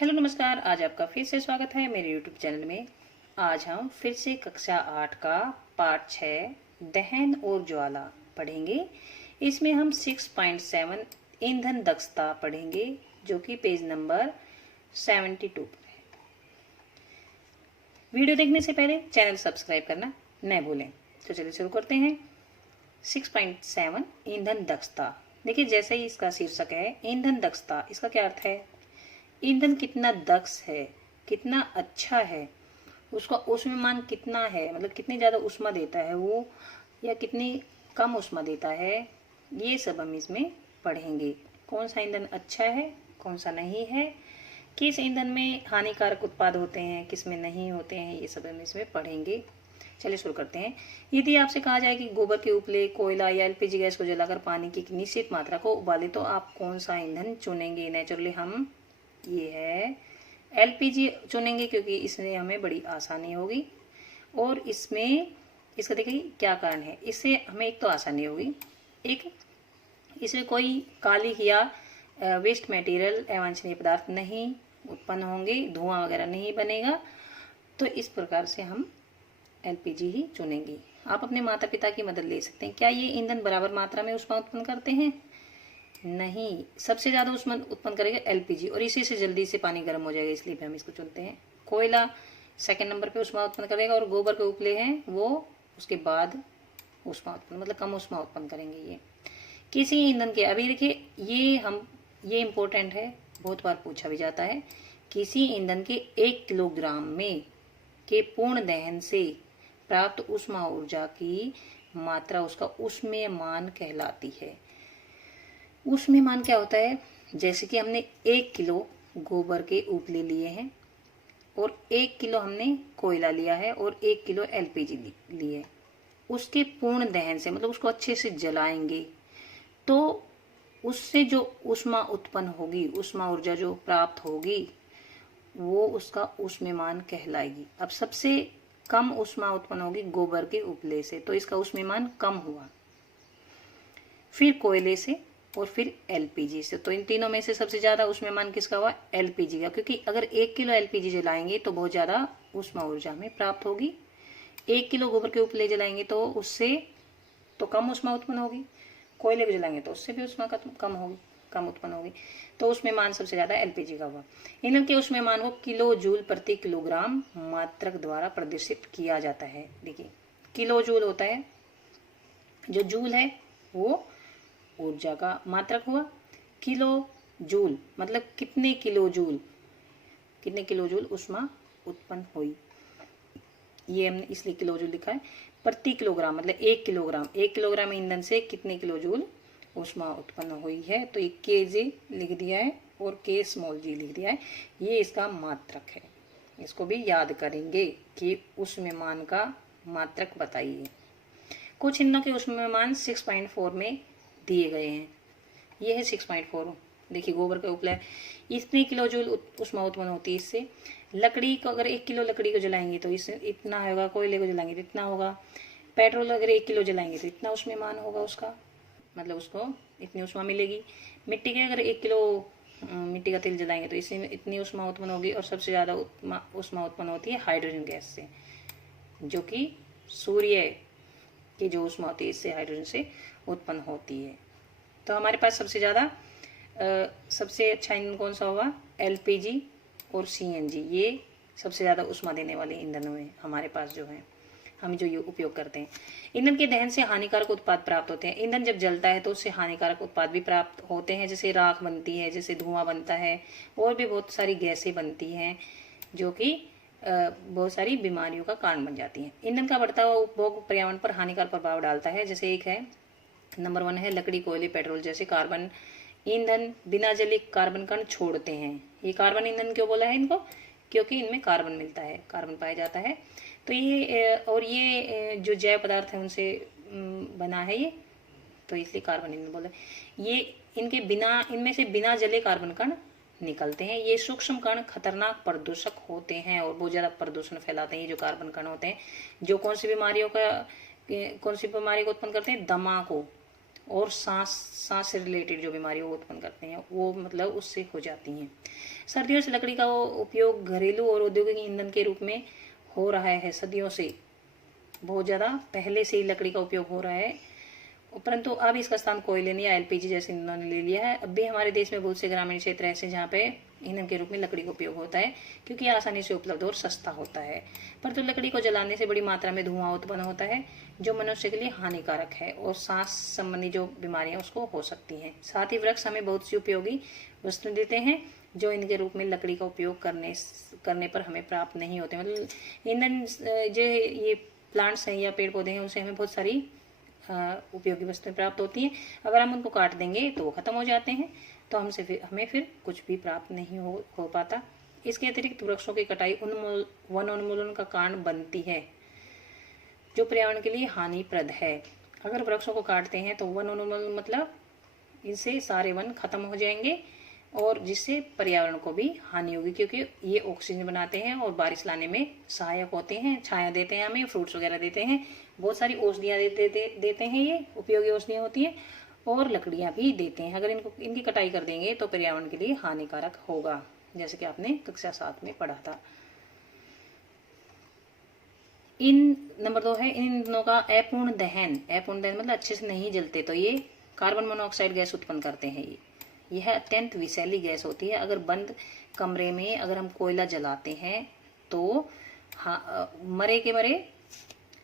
Hello नमस्कार। आज आपका फिर से स्वागत है मेरे यूट्यूब चैनल में। आज हम फिर से कक्षा 8 का पाठ 6 दहन और ज्वाला पढ़ेंगे। इसमें हम 6.7 ईंधन दक्षता पढ़ेंगे, जो कि पेज नंबर 72 पर है। वीडियो देखने से पहले चैनल सब्सक्राइब करना न भूलें। तो चलिए शुरू करते हैं। 6.7 ईंधन दक्षता। देखिए, जैसे ही इसका शीर्षक है ईंधन दक्षता, इसका क्या अर्थ है? ईंधन कितना दक्ष है, कितना अच्छा है, उसका ऊष्मामान कितना है, मतलब कितनी ज़्यादा ऊष्मा देता है वो, या कितनी कम ऊष्मा देता है, ये सब हम इसमें पढ़ेंगे। कौन सा ईंधन अच्छा है, कौन सा नहीं है, किस ईंधन में हानिकारक उत्पाद होते हैं, किस में नहीं होते हैं, ये सब हम इसमें पढ़ेंगे। चलिए शुरू करते हैं। यदि आपसे कहा जाए कि गोबर के उपले, कोयला या एलपीजी गैस को जलाकर पानी की निश्चित मात्रा को उबाले, तो आप कौन सा ईंधन चुनेंगे? नेचुरली हम ये है एलपीजी चुनेंगे, क्योंकि इसमें हमें बड़ी आसानी होगी। और इसमें इसका देखिए क्या कारण है। इससे हमें एक तो आसानी होगी, एक इसमें कोई कालिक या वेस्ट मटेरियल अवांछनीय पदार्थ नहीं उत्पन्न होंगे, धुआं वगैरह नहीं बनेगा। तो इस प्रकार से हम एलपीजी ही चुनेंगे। आप अपने माता पिता की मदद ले सकते हैं। क्या ये ईंधन बराबर मात्रा में ऊष्मा उत्पन्न करते हैं? नहीं, सबसे ज्यादा ऊष्मा उत्पन्न करेगा एलपीजी, और इसी से जल्दी से पानी गर्म हो जाएगा, इसलिए भी हम इसको चुनते हैं। कोयला सेकंड नंबर पे ऊष्मा उत्पन्न करेगा, और गोबर के उपले हैं वो उसके बाद ऊष्मा उत्पन्न, मतलब कम ऊष्मा उत्पन्न करेंगे। ये किसी ईंधन के, अभी देखिए ये इंपॉर्टेंट है, बहुत बार पूछा भी जाता है। किसी ईंधन के 1 किलोग्राम में के पूर्ण दहन से प्राप्त ऊष्मा ऊर्जा की मात्रा उसका ऊष्मीयमान कहलाती है। ऊष्मीयमान क्या होता है? जैसे कि हमने 1 किलो गोबर के उपले लिए हैं, और 1 किलो हमने कोयला लिया है, और 1 किलो एलपीजी लिए। उसके पूर्ण दहन से, मतलब उसको अच्छे से जलाएंगे, तो उससे जो ऊष्मा उत्पन्न होगी, ऊष्मा ऊर्जा जो प्राप्त होगी, वो उसका ऊष्मीयमान कहलाएगी। अब सबसे कम ऊष्मा उत्पन्न होगी गोबर के उपले से, तो इसका ऊष्मीयमान कम हुआ। फिर कोयले से, और फिर एलपीजी से। तो इन तीनों में से सबसे ज्यादा ऊष्मीयमान किसका हुआ? एलपीजी का, क्योंकि अगर 1 किलो एलपीजी जलाएंगे तो बहुत ज्यादा ऊष्मा ऊर्जा हमें प्राप्त होगी। 1 किलो गोबर के उपले जलाएंगे तो उससे तो कम ऊष्मा उत्पन्न होगी। कोयले को जलाएंगे तो उससे भी ऊष्मा कम उत्पन्न होगी। तो ऊष्मीयमान सबसे ज्यादा एलपीजी का हुआ। ईंधन के ऊष्मीयमान को किलो जूल प्रति किलोग्राम मात्रक द्वारा प्रदर्शित किया जाता है। देखिए, किलो जूल होता है, जो जूल है वो ऊर्जा का मात्रक हुआ। किलो जूल मतलब कितने किलो जूल ऊष्मा उत्पन्न हुई, ये हमने इसलिए किलो जूल लिखा है। प्रति किलोग्राम मतलब 1 किलोग्राम ईंधन से कितने किलो जूल ऊष्मा उत्पन्न हुई है। तो एक केजी लिख दिया है और के स्मॉल जी लिख दिया है, ये इसका मात्रक है। इसको भी याद करेंगे कि ऊष्मीयमान का मात्रक बताइए। कुछ ईंधनों के ऊष्मीयमान 6.4 में दिए गए हैं। ये है 6.4। देखिए, गोबर का उपला इतने किलो जूल ऊष्मा उत्पन्न होती है इससे। लकड़ी को अगर 1 किलो लकड़ी को जलाएंगे तो इससे इतना होगा, कोयले को जलाएंगे तो इतना होगा, पेट्रोल अगर 1 किलो जलाएंगे तो इतना ऊष्मीयमान होगा उसका, मतलब उसको इतनी ऊष्मा मिलेगी। मिट्टी के अगर 1 किलो मिट्टी का तेल जलाएंगे तो इससे इतनी ऊष्मा उत्पन्न होगी। और सबसे ज़्यादा ऊष्मा उत्पन्न होती है हाइड्रोजन गैस से, जो कि सूर्य की जो ऊष्मा होती है इससे, हाइड्रोजन से उत्पन्न होती है। तो हमारे पास सबसे ज़्यादा सबसे अच्छा ईंधन कौन सा होगा? एलपीजी और सीएनजी। ये सबसे ज़्यादा ऊष्मा देने वाले ईंधनों में हमारे पास जो है, हम जो ये उपयोग करते हैं। ईंधन के दहन से हानिकारक उत्पाद प्राप्त होते हैं। ईंधन जब जलता है तो उससे हानिकारक उत्पाद भी प्राप्त होते हैं, जैसे राख बनती है, जैसे धुआं बनता है, और भी बहुत सारी गैसें बनती हैं, जो कि बहुत सारी बीमारियों का कारण बन जाती हैं। ईंधन का बढ़ता हुआ उपभोग पर्यावरण पर हानिकारक प्रभाव डालता है। जैसे एक है, नंबर 1 है लकड़ी, कोयले, पेट्रोल जैसे कार्बन ईंधन बिना जले कार्बन कण छोड़ते हैं। ये कार्बन ईंधन क्यों बोला है इनको? क्योंकि इनमें कार्बन मिलता है, कार्बन पाया जाता है। तो ये और ये जो जैव पदार्थ है उनसे बना है ये, तो इसलिए कार्बन ईंधन बोला। ये इनमें से बिना जले कार्बन कण निकलते हैं। ये सूक्ष्म कण खतरनाक प्रदूषक होते हैं और बहुत ज्यादा प्रदूषण फैलाते हैं। ये जो कार्बन कण होते हैं, जो कौन सी बीमारी को उत्पन्न करते हैं? दमा को, और सांस से रिलेटेड जो बीमारी वो उत्पन्न करते हैं वो मतलब उससे हो जाती हैं। सर्दियों से लकड़ी का उपयोग घरेलू और औद्योगिक ईंधन के रूप में हो रहा है। सदियों से बहुत ज़्यादा पहले से ही लकड़ी का उपयोग हो रहा है, परंतु अब इसका स्थान कोयले या एलपीजी जैसे ईंधनों ने ले लिया है। अब भी हमारे देश में बहुत से ग्रामीण क्षेत्र ऐसे जहाँ पे ईंधन के रूप में लकड़ी का उपयोग होता है, क्योंकि आसानी से उपलब्ध और सस्ता होता है। परंतु लकड़ी को जलाने से बड़ी मात्रा में धुआं उत्पन्न होता है, जो मनुष्य के लिए हानिकारक है और सांस संबंधी जो बीमारियां उसको हो सकती हैं। साथ ही वृक्ष हमें बहुत सी उपयोगी वस्तुएं देते हैं, जो इनके रूप में लकड़ी का उपयोग करने पर हमें प्राप्त नहीं होते। मतलब ईंधन जो ये प्लांट्स हैं या पेड़ पौधे हैं, उनसे हमें बहुत सारी उपयोगी वस्तुएं प्राप्त होती हैं। अगर हम उनको काट देंगे तो वो खत्म हो जाते हैं, तो हमें फिर कुछ भी प्राप्त नहीं हो पाता। इसके अतिरिक्त वृक्षों की कटाई वन उन्मूलन का कारण बनती है, जो पर्यावरण के लिए हानिप्रद है। अगर वृक्षों को काटते हैं तो वन उन्मूलन मतलब इनसे सारे वन खत्म हो जाएंगे और जिससे पर्यावरण को भी हानि होगी, क्योंकि ये ऑक्सीजन बनाते हैं और बारिश लाने में सहायक होते हैं, छाया देते हैं, हमें फ्रूट्स वगैरह देते हैं, बहुत सारी औषधियाँ देते हैं, ये उपयोगी औषधियाँ होती हैं, और लकड़ियाँ भी देते हैं। अगर इनकी कटाई कर देंगे तो पर्यावरण के लिए हानिकारक होगा, जैसे कि आपने कक्षा 7 में पढ़ा था। नंबर 2 है इन ईंधनों का अपूर्ण दहन मतलब अच्छे से नहीं जलते तो ये कार्बन मोनोऑक्साइड गैस उत्पन्न करते हैं। यह अत्यंत विषैली गैस होती है। अगर बंद कमरे में अगर हम कोयला जलाते हैं तो मरे के मरे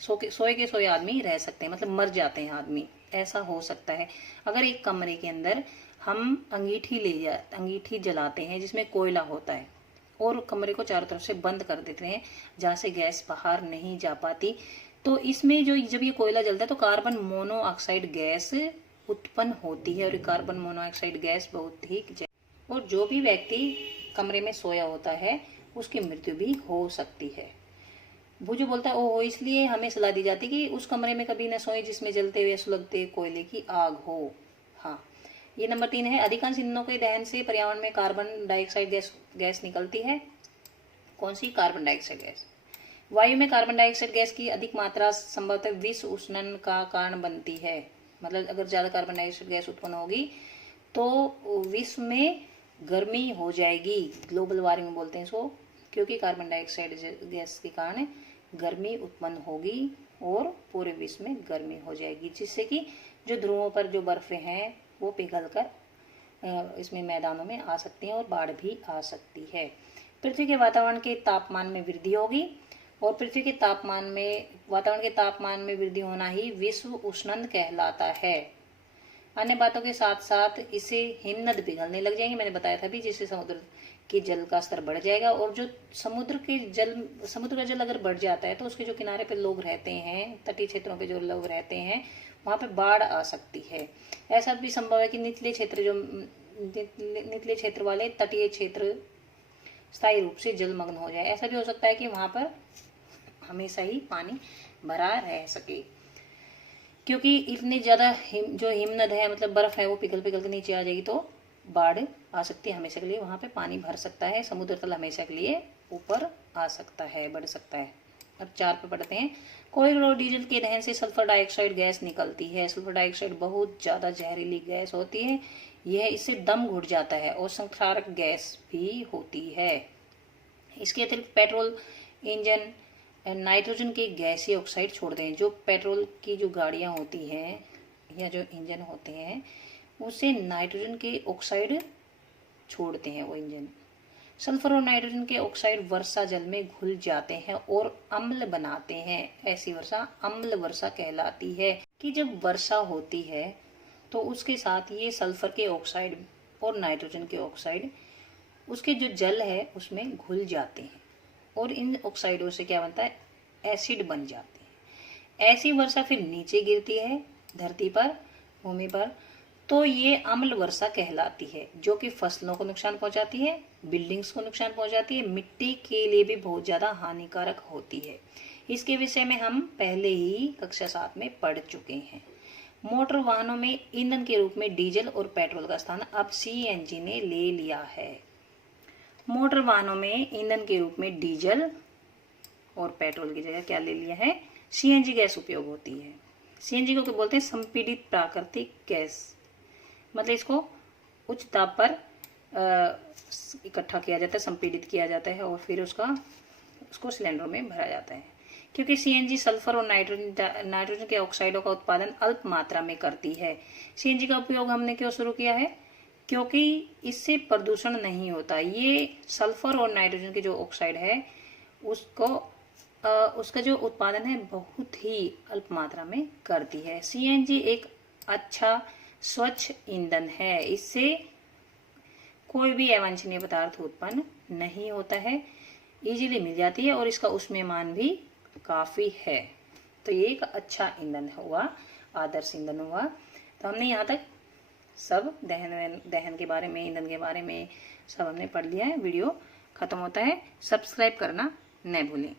सोए के सोए आदमी रह सकते हैं, मतलब मर जाते हैं आदमी, ऐसा हो सकता है। अगर एक कमरे के अंदर हम अंगीठी जलाते हैं जिसमें कोयला होता है और कमरे को चारों तरफ से बंद कर देते हैं जहाँ से गैस बाहर नहीं जा पाती, तो इसमें जब ये कोयला जलता है तो कार्बन मोनोऑक्साइड गैस उत्पन्न होती है, और कार्बन मोनोऑक्साइड गैस बहुत ही, और जो भी व्यक्ति कमरे में सोया होता है उसकी मृत्यु भी हो सकती है। वो जो बोलता है ओहो, इसलिए हमें सलाह दी जाती है कि उस कमरे में कभी न सोए जिसमें जलते हुए सुलगते कोयले की आग हो। हाँ, ये नंबर 3 है अधिकांश ईंधनों के दहन से पर्यावरण में कार्बन डाइऑक्साइड गैस निकलती है। कौन सी? Carbon dioxide gas. वायु में कार्बन डाइऑक्साइड गैस की अधिक मात्रा संभवतः विश्व उष्णन का कारण बनती है। मतलब अगर ज्यादा कार्बन डाइऑक्साइड गैस उत्पन्न होगी तो विश्व में गर्मी हो जाएगी, ग्लोबल वार्मिंग बोलते हैं इसको, क्योंकि कार्बन डाइऑक्साइड गैस के कारण गर्मी उत्पन्न होगी और पूरे विश्व में गर्मी हो जाएगी, जिससे कि जो ध्रुवों पर जो बर्फें हैं वो पिघलकर इसमें मैदानों में आ सकती हैं और बाढ़ भी आ सकती है। पृथ्वी के वातावरण के तापमान में वृद्धि होगी, और पृथ्वी के वातावरण के तापमान में वृद्धि होना ही विश्व उष्णन कहलाता है। अन्य बातों के साथ साथ इसे हिमनद पिघलने लग जाएंगे, मैंने बताया था भी, जिससे समुद्र के जल का स्तर बढ़ जाएगा, और जो समुद्र का जल अगर बढ़ जाता है तो उसके जो किनारे पे लोग रहते हैं, तटीय क्षेत्रों पे जो लोग रहते हैं, वहां पे बाढ़ आ सकती है। ऐसा भी संभव है कि निचले क्षेत्र वाले तटीय क्षेत्र स्थायी रूप से जलमग्न हो जाए। ऐसा भी हो सकता है कि वहां पर हमेशा ही पानी भरा रह सके, क्योंकि इतने ज्यादा जो हिमनद है, मतलब बर्फ है, वो पिघल के नीचे आ जाएगी तो बाढ़ आ सकती है हमेशा के लिए, वहां पे पानी भर सकता है, समुद्र तल हमेशा के लिए ऊपर आ सकता है, बढ़ सकता है। अब 4 पे पढ़ते हैं। कोयले और डीजल के दहन से सल्फर डाइऑक्साइड गैस निकलती है। सल्फर डाइऑक्साइड बहुत ज्यादा जहरीली गैस होती है, यह इससे दम घुट जाता है और संक्षारक गैस भी होती है। इसके अतिरिक्त पेट्रोल इंजन नाइट्रोजन के गैसीय ऑक्साइड छोड़ते हैं। जो पेट्रोल की जो गाड़ियां होती हैं या जो इंजन होते हैं उससे नाइट्रोजन के ऑक्साइड छोड़ते हैं वो इंजन। सल्फर और नाइट्रोजन के ऑक्साइड वर्षा जल में घुल जाते हैं और अम्ल बनाते हैं। ऐसी वर्षा अम्ल वर्षा कहलाती है, कि जब वर्षा होती है तो उसके साथ ये सल्फर के ऑक्साइड और नाइट्रोजन के ऑक्साइड उसके जो जल है उसमें घुल जाते हैं, और इन ऑक्साइडों से क्या बनता है? एसिड बन जाते हैं। ऐसी वर्षा फिर नीचे गिरती है धरती पर, भूमि पर, तो ये अम्ल वर्षा कहलाती है, जो कि फसलों को नुकसान पहुंचाती है, बिल्डिंग्स को नुकसान पहुंचाती है, मिट्टी के लिए भी बहुत ज्यादा हानिकारक होती है। इसके विषय में हम पहले ही कक्षा 7 में पढ़ चुके हैं। मोटर वाहनों में ईंधन के रूप में डीजल और पेट्रोल का स्थान अब सीएनजी ने ले लिया है। मोटर वाहनों में ईंधन के रूप में डीजल और पेट्रोल की जगह क्या ले लिया है? सीएनजी गैस उपयोग होती है। सीएनजी को क्या बोलते हैं? संपीड़ित प्राकृतिक गैस। मतलब इसको उच्च ताप पर इकट्ठा किया जाता है, संपीड़ित किया जाता है और फिर उसको सिलेंडरों में भरा जाता है। क्योंकि सीएनजी सल्फर और नाइट्रोजन के ऑक्साइडों का उत्पादन अल्प मात्रा में करती है। सीएनजी का उपयोग हमने क्यों शुरू किया है? क्योंकि इससे प्रदूषण नहीं होता। ये सल्फर और नाइट्रोजन की जो ऑक्साइड है उसका जो उत्पादन है बहुत ही अल्प मात्रा में करती है। सीएनजी एक अच्छा स्वच्छ ईंधन है। इससे कोई भी अवांछनीय पदार्थ उत्पन्न नहीं होता है, इजीली मिल जाती है और इसका उष्मीयमान भी काफी है। तो ये एक अच्छा ईंधन हुआ, आदर्श ईंधन हुआ। तो हमने यहाँ तक सब दहन के बारे में, ईंधन के बारे में सब हमने पढ़ लिया है। वीडियो खत्म होता है। सब्सक्राइब करना न भूलें।